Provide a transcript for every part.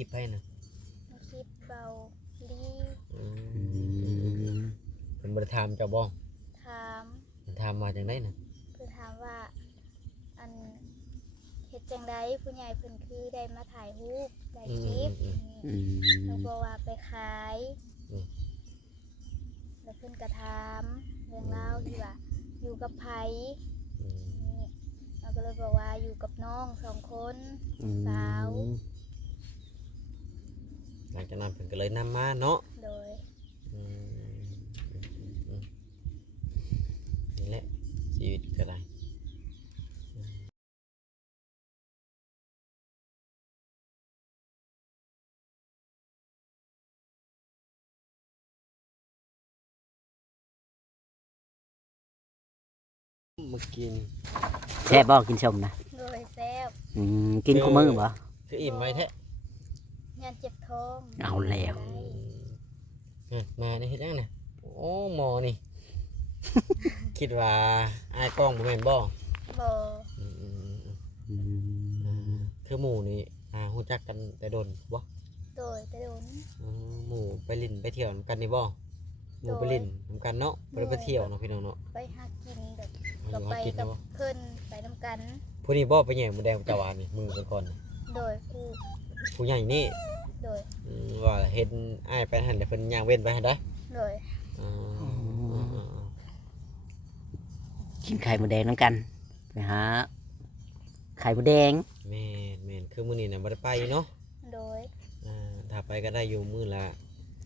ลิปให้นะในคลิปเบาลีอืมเป็นบริธามเจ้าบ้องถาม เป็นธามมาจากไหนนะเพิ่นถามว่าอันเฮ็ดจังไดผู้ใหญ่เพิ่นคือได้มาถ่ายรูปได้คลิปหนูบอกว่าไปขายแล้วเพิ่นก็ถามเรื่องราวที่ว่าอยู่กับไผนี่เราก็เลยบอกว่าอยู่กับน้อง2 คนสาวหลังจากนั้นเพิ่นก็เลยนำมาเนาะโดยนี่แหละชีวิตก็ได้มากินแซ่บบ่กินชมนะโดยแซ่บกินคู่มือบ่คืออิ่มไว้แท้ยันเจ็บท้อง เอาแล้วมานี่เฮ็ดยังไงโอ้หมอนี่ คิดว่าไอ้กล้องบ่แม่นบ่บ่คือหมู่นี่ฮู้จักกันแต่โดนบ่โดยแต่โดนหมู่ไปลิ้นไปเที่ยวนำกันนี่บ่หมู่ไปลิ้นนำกันเนาะบ่ได้ไปเที่ยวเนาะพี่น้องเนาะไปหากินแบบก็ไปกับเพิ่นไปนำกันผู้นี้บ่ไปแย่งหมูแดงตะวันนี่มือก่อนโดยผู้ใหญ่นี่โดยว่าเห็นอ้ายไปหั่นแต่เพิ่นย่างเว้นไปหั่นได้โดยกินไข่มดแดงน้ำกันไปหาไข่มดแดงแม่นคือมื้อนี้น่ะบ่ได้ไปเนาะโดยถ้าไปก็ได้อยู่มื้อละ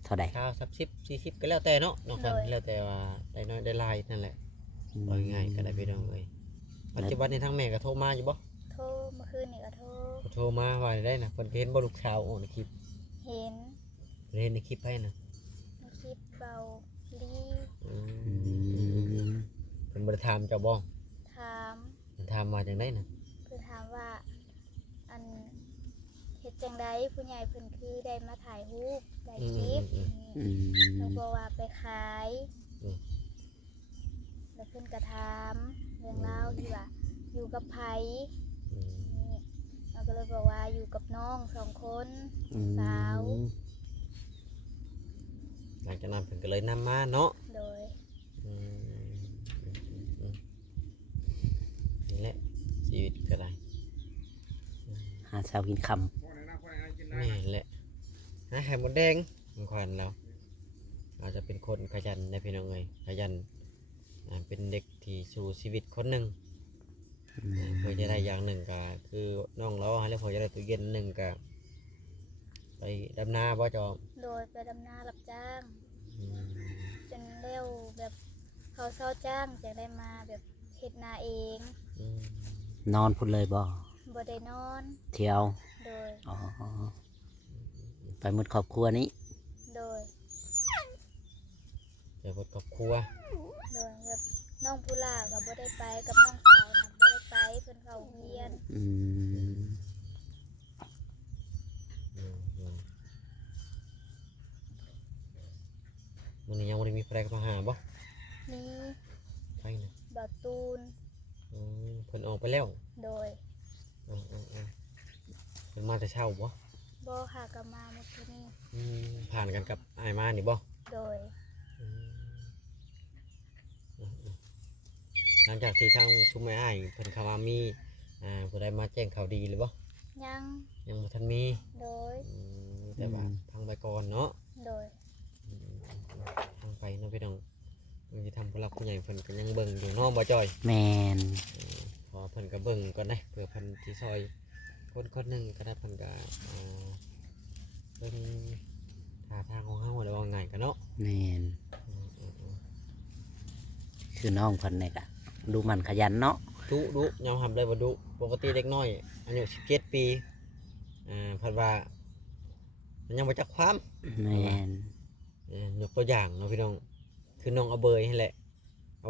เท่าใดข้าว30 40ก็แล้วแต่เนาะน้องกันแล้วแต่ว่าได้น้อยได้หลายนั่นแหละเอาง่ายๆก็ได้พี่น้องเอ้ยปัจจุบันนี้ทั้งแม่ก็โทรมาอยู่บ่โทรเมื่อคืนนี่ก็โทรมาว่าได้น่ะเพิ่นเห็นบ่ลูกสาวโอ้ในคลิปเห็นในคลิปให้น่ะในคลิปเบาลีเพิ่นบ่ได้ถามเจ้าบ่ถามเพิ่นถามมาจากไหนน่ะเพิ่นถามว่าอันเฮ็ดจังไดผู้ใหญ่เพิ่นคือได้มาถ่ายรูปได้คลิปหนูบอกว่าไปขายแล้วเพิ่นก็ถามเรื่องราวที่ว่าอยู่กับไผนี่เราก็เลยบอกว่าอยู่กับน้อง2 คนสาวหลังจากนั้นเพิ่นก็เลยนำมาเนาะโดยนี่แหละชีวิตก็ได้หาเช้ากินค่ำนี่แหละหาไข่มดแดงมันขวัญเราอาจจะเป็นคนขยันได้พี่น้องเอ้ยขยันเป็นเด็กที่สู่ชีวิตคนหนึ่งเพื่อจะได้อย่างหนึ่งก็คือน้องเราแล้วพอจะได้ตู้เย็นหนึ่งก็ไปดำนาบ่จอโดยไปดำนารับจ้างจนเร็วแบบเขาเช่าจ้างจะได้มาแบบเฮ็ดนาเองนอนพุ่นเลยบ่ได้นอนเที่ยวโดยไปหมดครอบครัวนี้โดยเจอครอบครัวโดยแบบน้องผู้ล่าก็บ่ได้ไปกับน้องสาวนะบ่ได้ไปเพิ่นเข้าเรียนมันยังไม่ได้มีใครมาหาบ่มีใครนะบ่าวตูนเพิ่นออกไปแล้วโดยเพิ่นมาแต่เช้าบ่ค่ะก็มาเมื่อกี้นี้ผ่านกันกับอ้ายมานี่บ่โดยหลังจากที่ทางชุมแม่อ้ายเพิ่นเข้ามามีผู้ใดมาแจ้งข่าวดีหรือบ่ยังบ่ทันมีโดยแต่ว่าทางไปก่อนเนาะโดยทางไปเนาะพี่น้องมันจะทำผู้หลักผู้ใหญ่เพิ่นก็ยังเบิ่งอยู่เนาะบ่จอยแม่นพอเพิ่นก็เบิ่งก่อนได้เผื่อเพิ่นสิซอยคนหนึงก็ได้เพิ่นก็เพิ่นท่าทางของเฮาได้ว่าง่ายกันเนาะแม่นคือน้องเพิ่นนี่ก็ดูมันขยันเนาะดุยอมรับได้ว่าดุปกติเด็กน้อยอายุ17 ปีเพิ่นว่ามันยังบ่จักความแม่นยกตัวอย่างเนาะพี่น้องคือน้องอเบยนี่แหละ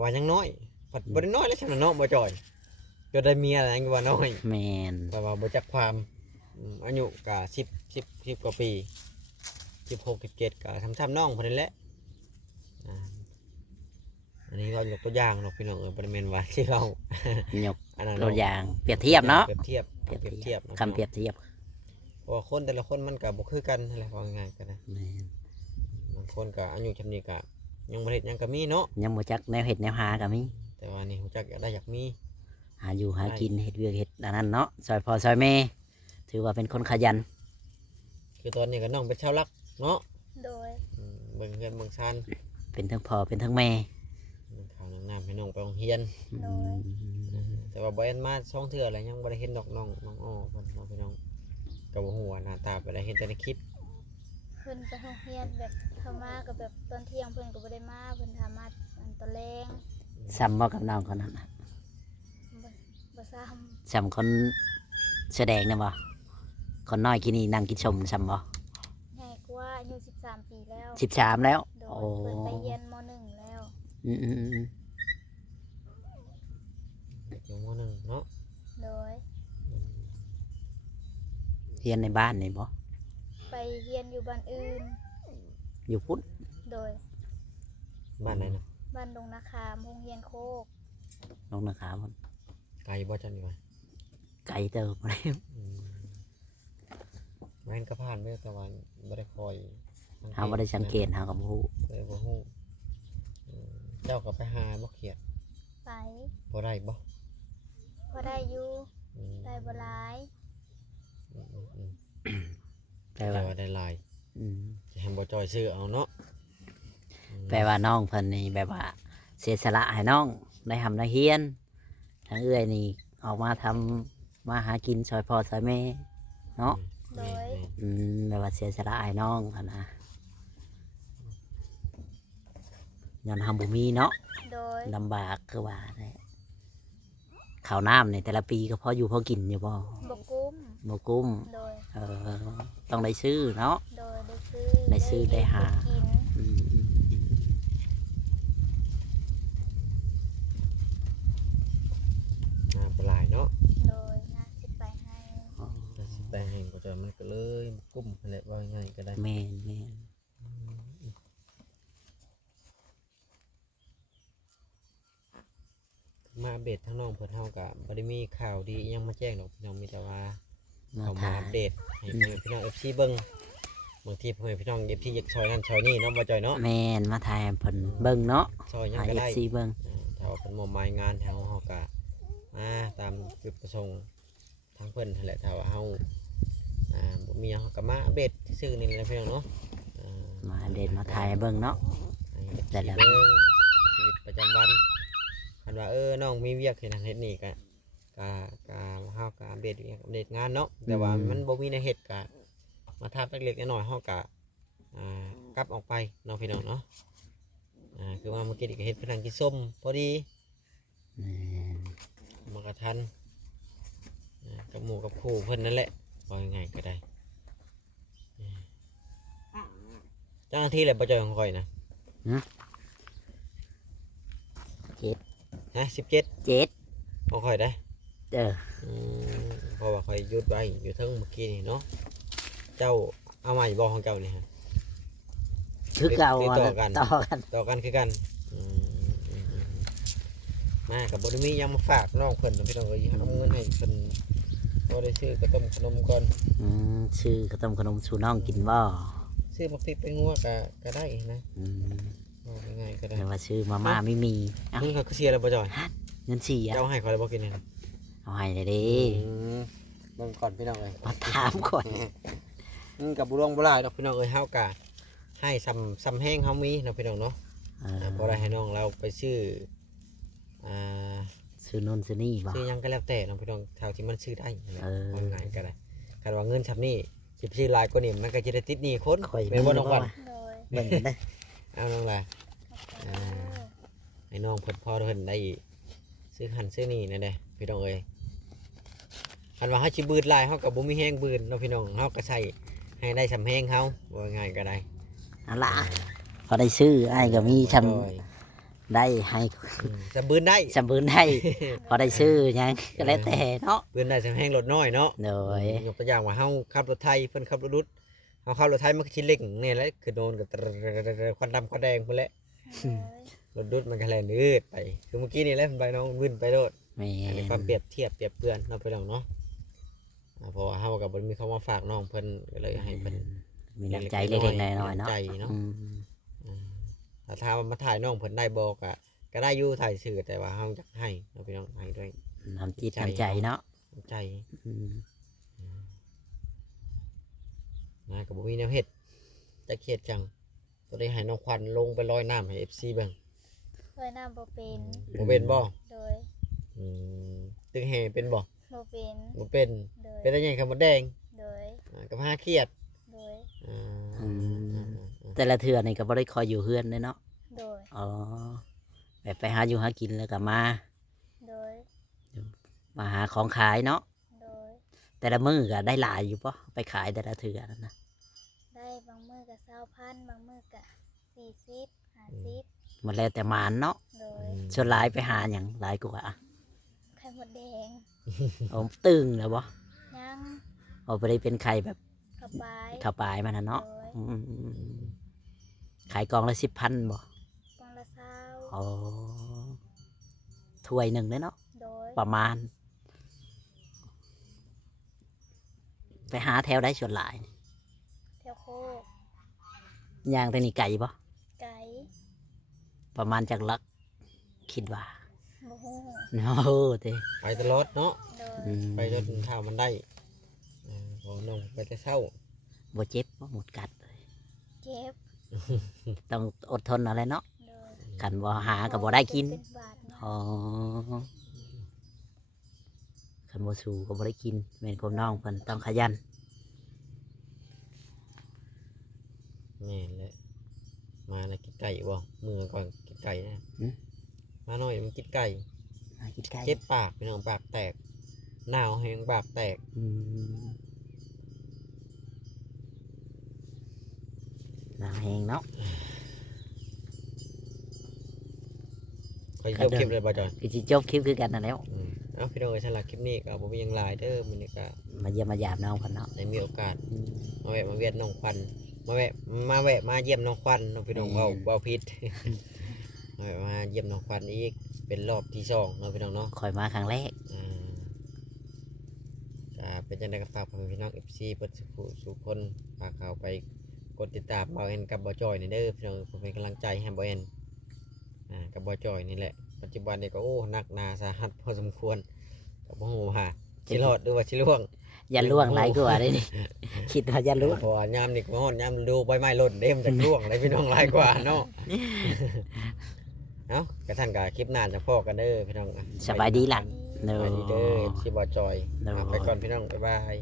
ว่ายังน้อยปัดบ่ได้น้อยเลยซั่นเนาะบ่จอยจนได้เมียอะไรก็ว่าน้อยแม่นแต่ว่าบ่จักความอายุก็10กว่าปี16 17ก็ซ้ำๆน้องเพิ่นนี่แหละอันนี้ก็ยกตัวอย่างเนาะพี่น้องบ่ได้แม่นว่าที่เรายกตัวอย่างเปรียบเทียบเนาะเปรียบเทียบคำเปรียบเทียบพ เพราะว่าคนแต่ละคนมันก็บ่คือกันนั่นแหละว่าง่ายๆก็ได้ แม่น บางคนก็อายุชำนี้ก็ยังบ่เฮ็ดหยังก็มีเนาะ ยังบ่จักแนวเฮ็ดแนวหาก็มี แต่ว่านี่ฮู้จักอยากได้อยากมี หาอยู่หากินเฮ็ดเวียกเฮ็ดอันนั้นเนาะซอยพ่อซอยแม่ถือว่าเป็นคนขยัน คือตอนนี้ก็น้องเป็นชาวลักเนาะ โดย เบิ่งเฮือนเบิ่งซาน เป็นทั้งพ่อเป็นทั้งแม่ เบิ่งข้าวน้ำให้น้องไปโรงเรียน โดย แต่ว่าบ่แม่นมาช่องเทื่ออะไรยังบ่ได้เห็นดอกน้องอ้อเพิ่นเนาะพี่น้องก็บ่ฮู้ว่าหน้าตาเป็นไดเห็นแต่ในคลิป เพิ่นไปโรงเรียนแบบเทามากับแบบตอนเที่ยงเพิ่นก็บ่ได้มาเพิ่นทามาอันตอนแรง ซ้ำบ่กับน้องคนนั้นน่ะ บ่ซ้ ซ้ำคนแสดงนะบ่คนน้อยกินนี่นั่งกินชมซ้ำบ่ ำใหญ่กว่าอายุ13 ปีแล้ว 13แล้ว โด โอ้ ยเพิ่นไปเรียนม .1 แล้ว อืม อยู่ม .1 เนาะ โดย เรียนในบ้านนี่บ่ ไปเรียนอยู่บ้านอื่น อยู่พุทธ โดย บ้านไหนนะ บ้านดงนาคามโรงเรียนโคก ลงนะครับ ไกลบ่จังนี่ว่า ไกลเติบเลย แม่นก็ผ่านไปแต่ว่าบ่ได้คอย เฮาบ่ได้สังเกตเฮาก็บ่ฮู้ เลยบ่ฮู้เจ้าก็ไปหาบ่เขียด ไป บ่ได้บ่ พอได้อยู่ อืม ได้บ่หลาย แปล แต่ ว่า ว่าได้หลาย อืม จะให้บ่จอยซื้อเอาเนาะ แปลว่าน้องเพิ่นนี่แบบว่าเสียสละให้น้องได้ทำได้เฮียนทางเอื้อยนี่ออกมาทำมาหากินซอยพ่อซอยแม่เนาะ โดย แบบว่าเสียสละให้น้องอะนะย้อนทำบุมีเนาะ โดย ลำบากคือว่าเนี่ยข้าวน้ำในแต่ละปีก็พออยู่พอกินอยู่บ่ บ่กุ้ม บ่กุ้ม โดย เออต้องได้ซื้อเนาะ โดยได้ซื้อ ได้ซื้อได้หา กิน อืมอืมอืม เป็นหลายเนาะ โดยน่าสิไปให้ อ๋อ แต่สิแต่แห่งบ่จอยมันก็เลยกุ้มนั่นแหละว่าง่ายๆก็ได้ แม่นแม่น มาอัปเดตทางน้องเพิ่นเฮาก็บ่ได้มีข่าวดีอิหยังมาแจ้งดอกพี่น้องมีแต่ว่า มา เขามา ถ่าย อัปเดตให้พ่อแม่พี่น้อง FC เบิ่งบางทีพ่อแม่พี่น้อง FC อยากซอยนั่นซอยนี่เนาะบ่จอยเนาะ แม่นมาถ่ายให้เพิ่นเบิ่งเนาะ ซอยหยัง ถ่าย ก็ได้ FC เบิ่ง ถ้าว่าเพิ่นมอบหมายงานให้เฮาก็มาตามจุดประสงค์ทางเพิ่นนั่นแหละถ้าว่าเฮาบ่มีหยังเฮาก็มาอัปเดตซื่อๆนี่แหละพี่น้องเนาะอ่า มาเด่นมาถ่ายให้เบิ่งเนาะ ให้ แต่ละ เบิ่งชีวิตประจำวันคันว่าน้องมีเวียกเฮ็ดนั่นเฮ็ดนี่ก็เฮาก็อัปเดตงานเนาะแต่ว่ามันบ่มีในเฮ็ดก็มาทับเล็กๆน้อยๆเฮาก็กลับออกไปเนาะพี่น้องเนาะคือว่าเมื่อกี้นี่ก็เฮ็ดเพิ่นนั่งกินส้มพอดี แม่น มากระทันกับหมู่กับคู่เพิ่นนั่นแหละว่ายังไงก็ได้เจ้าหน้าที่แหละประจอยของข่อยนะ 7 ฮะ17 7 ของข่อยได้ เออ เพราะว่าข่อยหยุดไว้อยู่เทั้งเมื่อกี้นี่เนาะเจ้าเอามาอยู่บ่ของเจ้านี่ฮะ คือเก่า ติด อะ ต่อกัน ต่อกัน ต่อกันคือกันมากับบริมีหยังมาฝากน้องเพิ่นพี่น้องก็ยิเอาเงินให้เพิ่นพอได้ซื้อกระต้มขนมก่อน ชื่อขนมขนมชูน้องกินบ่ ซื้อบักพริกไปงัวก็ได้นะ อืม ว่าง่ายๆก็ได้ แต่ว่าชื่อมาม่าไม่มีเอ้า มึงเขาก็เสียแล้วบ่จอย เงินสี่อะ เจ้าให้ข่อยแล้วบ่กินนี่นะ เอาให้เลยดิ เบิ่งก่อนพี่น้องเอ้ย มาถามก่อน กับบุรงบ่หลายดอกพี่น้องเอ้ยเฮากะให้ซ้ำแห้งเฮามีเนาะพี่น้องเนาะบ่ได้ให้น้องเราไปซื้ออ่า ซื้อนู่นซื้อนี่บ่ ซื้อหยังก็แล้วแต่เนาะพี่น้องเท่าที่มันซื้อได้นั่นแหละ เออ ว่าง่ายก็ได้คันว่าเงินซ้ำนี่สิไปซื้อหลายกว่านี้มันก็จะได้ติดหนี้คน ข่อย เป็นบ่น้องวัน โดย เบิ่งกันได้ เอาน้องล่ะ ขอบใจเด้อ ให้น้องเพิ่นพอเพิ่นได้ซื้อหันซื้อนี่นั่นแหละพี่น้องเอ้ยคันว่าเฮาสิบืดหลายเฮาก็บ่มีแฮงบืดเนาะพี่น้องเฮาก็ใช้ให้ได้ซ้ำแห้งเฮาว่าง่ายก็ได้ เอาล่ะพอได้ซื้อไอ้ก็มีช โดย ำได้ให้ สบืนได้ ชำบืนได้พอได้ซื้อหยังก็แล้วแต่เนาะ ปืนได้สำแห้งรถน้อยเนาะ โดย ยกตัวอย่างว่าเฮาขับรถไทยเพิ่นขับรถรุดเฮาขับรถไทยมันก็สิเร่งเนี่ยแหละคือโดนกับควันดำควันแดงพุ่นแหละ โดย รถรุดมันก็แล่นอืดไปคือเมื่อกี้นี่แหละเพิ่นไปน้องวิ่นไปโดด แม่ อันนี้ความเปรียบเทียบเปรียบเปรือนเนาะพี่น้องเนาะ เพราะว่าเฮาก็บ่มีคำว่าฝากน้องเพิ่นก็เลยให้เพิ่น มีน้ำใจเล็กๆน้อยๆเนาะ มีำใจเนาะ อืม ถ้าถามว่ามาถ่ายน้องเพิ่นได้บ่ก็ได้อยู่ถ่ายสื่อแต่ว่าเฮาอยากให้เราพี่น้องให้ด้วย น้ำจิตน้ำใจเนาะ น้ำใจ อืม นะก็บ่มีแนวเฮ็ดจะเครียดจังก็ได้ให้น้องควันลงไปลอยน้ำให้ FC เบิ่ง ลอยน้ำบ่เป็น บ่เป็นบ่ โดย อืมตึงแห่เป็นบ่ บ่เป็น บ่เป็น โดย เป็นได้ยังคำว่าแดง โดย กับหาเครียด โดย อ่า แต่ละเทื่อนี่ก็บ่ได้คอยอยู่เฮือนเลยเนาะ โดย อ๋อแบบไปหาอยู่หากินแล้วก็มา โดย มาหาของขายเนาะ โดย แต่ละมื้อก็ได้หลายอยู่ปะไปขายแต่ละเทื่อนั่นนะ ได้บางมื้อก็20,000บางมื้อก็40 50 มันแล้วแต่หมานเนาะ โดย ส่วนหลายไปหาอย่างหลายกว่า ไข่มดแดง เอาตึงแล้วบ่ ยัง เอาไปได้เป็นไข่แบบ เข้าไป ข้าวปลายมันนะเนาะ โดย อืมขายกล่องละ10,000บ่ กล่องละ20 อ๋อถ้วยหนึ่งเลยเนาะ โดย ประมาณ ไปหาแถวได้ส่วนหลาย แถวโคก ย่างแต่นี่ไก่บ่ ไก่ ประมาณจากลัก คิดว่า บ่ฮู้ โอ้เต้ ไปตลอดเนาะ โดย อืม ไปจนเท่ามันได้พอน้องไปแต่เช้า บ่เจ็บบ่หมดกัดเลย เจ็บ ต้องอดทนอะไรเนาะ โดย กันบ่หาก็บ่ได้กิน เป็นบาดนะ อ๋อคันบ่สู้ก็บ่ได้กินแม่นคนน้องเพิ่นต้องขยัน แม่นแหละมาแล้วกินไก่บ่มือก่อนกินไก่นะมาหน่อยมันกินไก่ หากินไก่ เจ็บปากพี่น้องปากแตกหนาวแห้งปากแตก อืมน่าแหงเนาะ คอยจบคลิปเลยบ่จอย คือสิจบคลิปคือกันนั่นแหล้ว เอาพี่น้องเอ้ยสำหรับคลิปนี้ก็บ่มีหยังหลายเด้อมื้อนี้ก็ มาเยี่ยมมายามน้องเพิ่นเนาะ ได้มีโอกาส อืม มาแวะมาเวียนน้องควันมาแวะมาเยี่ยมน้องควันน้องพี่น้อง แม่น เว้าผิด มาแวะมาเยี่ยมน้องควันอีกเป็นรอบที่สองเนาะพี่น้องเนาะ คอยมาครั้งแรก เป็นจังไดก็ฝากพ่อแม่พี่น้อง FC เปิดสู่คนฝากเขาไปกดติดตามบ่าวเอ็นกับบ่าวจอยนี่เด้อพี่น้องเพื่อเป็นกำลังใจให้บ่าวเอ็นกับบ่าวจอยนี่แหละปัจจุบันนี่ก็โอ้หนักหนาสาหัสพอสมควรก็บ่ฮู้ว่าสิรอดหรือว่าสิล่วง อย่าล่วงไหลกว่าได้นี่ คิดว่าอย่าล่วง เพราะว่ายามนี่ก็ฮ้อนยามดูใบไม้หล่นเด้มันจะล่วงเลยพี่น้องหลายกว่าเนาะ เอ้ากระทั่นกับคลิปหน้าจะพอกันเด้อพี่น้อง สบายดีล่ะ ดี เน สบายดีเด้อ อะ ที่บ่าวจอย เนอะ ไปก่อนพี่น้องบ๊ายบาย